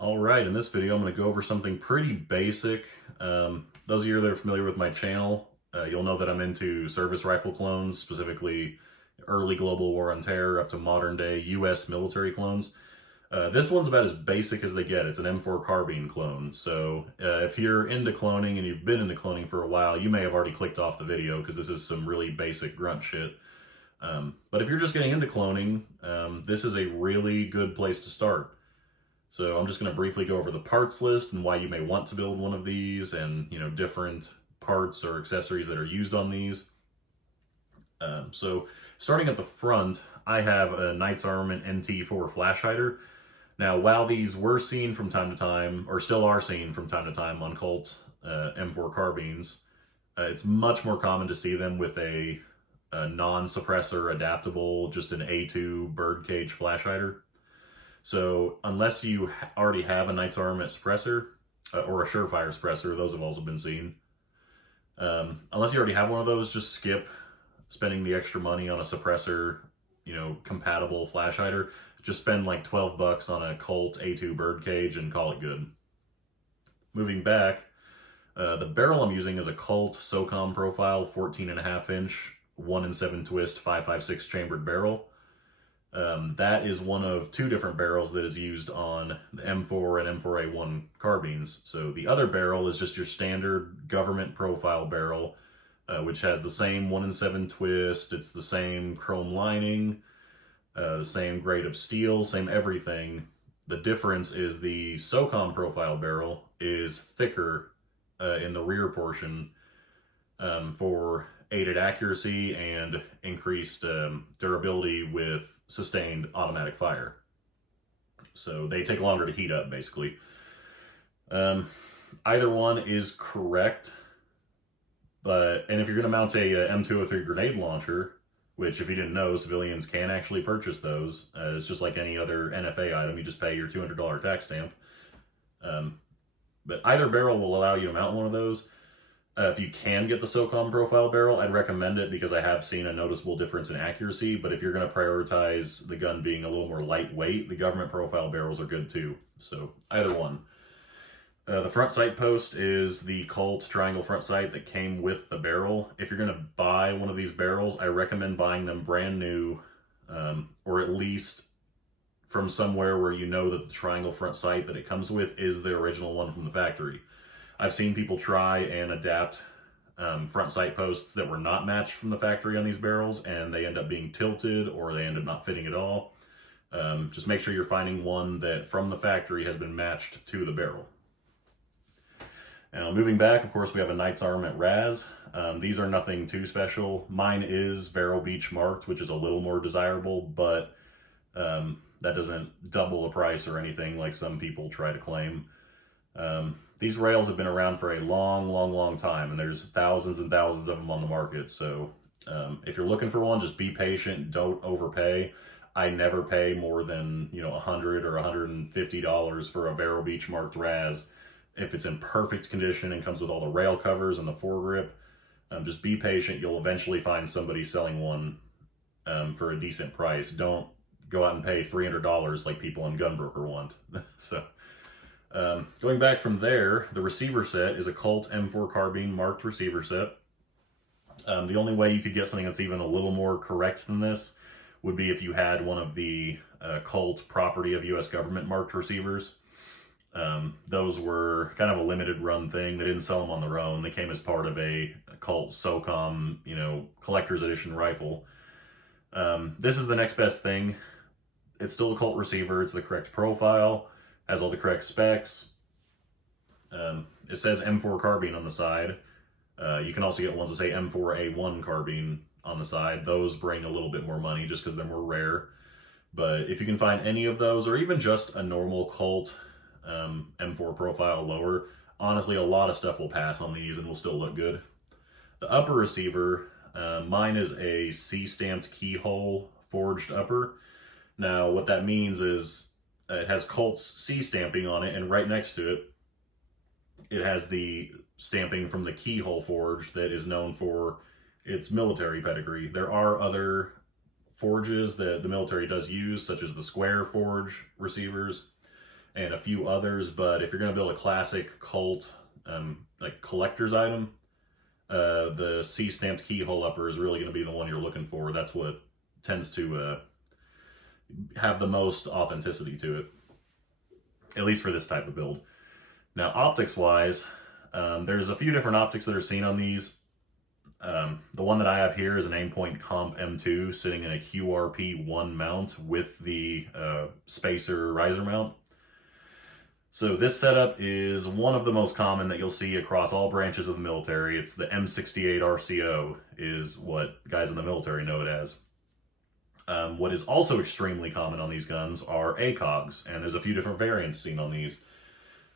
All right, in this video, I'm going to go over something pretty basic. Those of you that are familiar with my channel, you'll know that I'm into service rifle clones, specifically early Global War on Terror up to modern day US military clones. This one's about as basic as they get. It's an M4 Carbine clone. So if you're into cloning and you've been into cloning for a while, you may have already clicked off the video because this is some really basic grunt shit. But if you're just getting into cloning, this is a really good place to start. So I'm just going to briefly go over the parts list and why you may want to build one of these and, different parts or accessories that are used on these. So starting at the front, I have a Knight's Armament NT4 flash hider. Now, while these were seen from time to time, or still are seen from time to time on Colt M4 carbines, it's much more common to see them with a non-suppressor adaptable, just an A2 birdcage flash hider. So unless you already have a Knight's Armament suppressor or a Surefire suppressor, those have also been seen. Unless you already have one of those, just skip spending the extra money on a suppressor, compatible flash hider. Just spend like 12 bucks on a Colt A2 birdcage and call it good. Moving back, the barrel I'm using is a Colt SOCOM profile 14.5 inch 1-in-7 twist 5.56 chambered barrel. That is one of two different barrels that is used on the M4 and M4A1 carbines. So the other barrel is just your standard government profile barrel, which has the same 1-in-7 twist. It's the same chrome lining, the same grade of steel, same everything. The difference is the SOCOM profile barrel is thicker in the rear portion for aided accuracy and increased durability with sustained automatic fire. So they take longer to heat up, basically. Either one is correct, and if you're going to mount a M203 grenade launcher, which if you didn't know, civilians can actually purchase those. It's just like any other NFA item. You just pay your $200 tax stamp. But either barrel will allow you to mount one of those. If you can get the SOCOM profile barrel, I'd recommend it because I have seen a noticeable difference in accuracy. But if you're going to prioritize the gun being a little more lightweight, the government profile barrels are good too. So either one. The front sight post is the Colt triangle front sight that came with the barrel. If you're going to buy one of these barrels, I recommend buying them brand new, or at least from somewhere where you know that the triangle front sight that it comes with is the original one from the factory. I've seen people try and adapt front sight posts that were not matched from the factory on these barrels, and they end up being tilted or they end up not fitting at all. Just make sure you're finding one that from the factory has been matched to the barrel. Now, moving back, of course, we have a Knight's Armament Razz. These are nothing too special. Mine is Vero Beach marked, which is a little more desirable, but that doesn't double the price or anything like some people try to claim. These rails have been around for a long time, and there's thousands and thousands of them on the market. So if you're looking for one, just be patient. Don't overpay. I never pay more than $100 or $150 for a Vero Beach marked Razz. If it's in perfect condition and comes with all the rail covers and the foregrip, just be patient. You'll eventually find somebody selling one for a decent price. Don't go out and pay $300 like people on Gunbroker want. So. Going back from there, the receiver set is a Colt M4 Carbine marked receiver set. The only way you could get something that's even a little more correct than this would be if you had one of the Colt property of US government marked receivers. Those were kind of a limited run thing. They didn't sell them on their own. They came as part of a Colt SOCOM, collector's edition rifle. This is the next best thing. It's still a Colt receiver. It's the correct profile. Has all the correct specs. It says M4 Carbine on the side. You can also get ones that say M4A1 Carbine on the side. Those bring a little bit more money just because they're more rare. But if you can find any of those, or even just a normal Colt M4 profile lower, honestly, a lot of stuff will pass on these and will still look good. The upper receiver, mine is a C-stamped keyhole forged upper. Now, what that means is it has Colt's C stamping on it, and right next to it, it has the stamping from the keyhole forge that is known for its military pedigree. There are other forges that the military does use, such as the square forge receivers, and a few others. But if you're going to build a classic Colt, like collector's item, the C-stamped keyhole upper is really going to be the one you're looking for. That's what tends to have the most authenticity to it, at least for this type of build. Now, optics-wise, there's a few different optics that are seen on these. The one that I have here is an Aimpoint Comp M2 sitting in a QRP1 mount with the spacer riser mount. So this setup is one of the most common that you'll see across all branches of the military. It's the M68 RCO is what guys in the military know it as. What is also extremely common on these guns are ACOGs, and there's a few different variants seen on these,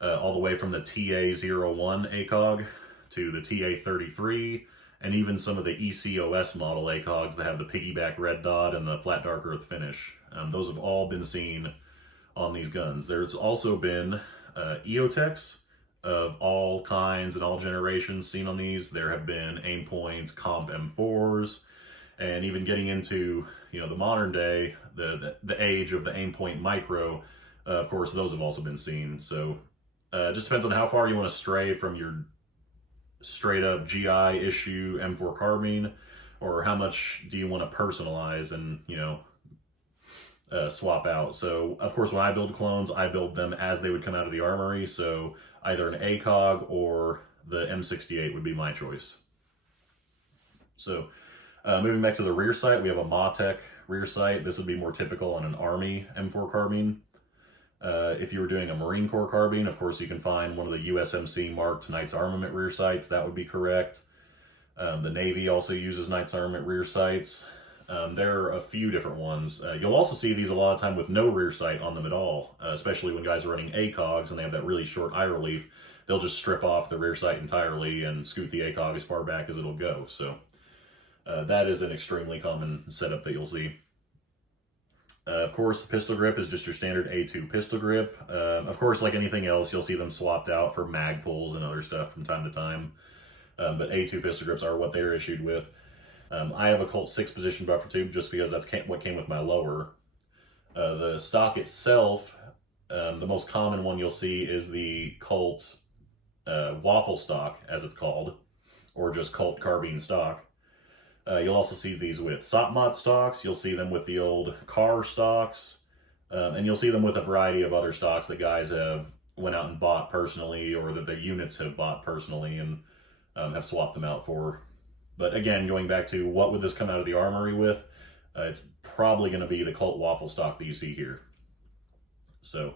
all the way from the TA01 ACOG to the TA33, and even some of the ECOS model ACOGs that have the piggyback red dot and the flat dark earth finish. Those have all been seen on these guns. There's also been EOTechs of all kinds and all generations seen on these. There have been Aimpoint Comp M4s, and even getting into, you know, the modern day, the age of the Aimpoint Micro, of course, those have also been seen. So it just depends on how far you want to stray from your straight up GI issue M4 carbine, or how much do you want to personalize and, you know, swap out. So of course, when I build clones, I build them as they would come out of the armory. So either an ACOG or the M68 would be my choice. So moving back to the rear sight, we have a Mautic rear sight. This would be more typical on an Army M4 carbine. If you were doing a Marine Corps carbine, of course, you can find one of the USMC marked Knights Armament rear sights. That would be correct. The Navy also uses Knights Armament rear sights. There are a few different ones. You'll also see these a lot of time with no rear sight on them at all, especially when guys are running ACOGs and they have that really short eye relief. They'll just strip off the rear sight entirely and scoot the ACOG as far back as it'll go. So that is an extremely common setup that you'll see. Of course, the pistol grip is just your standard A2 pistol grip. Of course, like anything else, you'll see them swapped out for mag pulls and other stuff from time to time. But A2 pistol grips are what they're issued with. I have a Colt 6-position buffer tube just because that's what came with my lower. The stock itself, the most common one you'll see is the Colt waffle stock, as it's called, or just Colt carbine stock. You'll also see these with SOPMOD stocks. You'll see them with the old car stocks. And you'll see them with a variety of other stocks that guys have went out and bought personally, or that their units have bought personally and have swapped them out for. But again, going back to what would this come out of the armory with, it's probably going to be the Colt waffle stock that you see here. So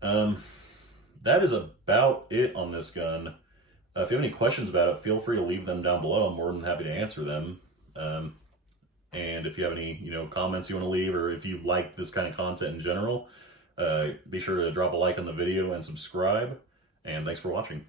that is about it on this gun. If you have any questions about it, feel free to leave them down below. I'm more than happy to answer them. And if you have any, comments you want to leave, or if you like this kind of content in general, be sure to drop a like on the video and subscribe. And thanks for watching.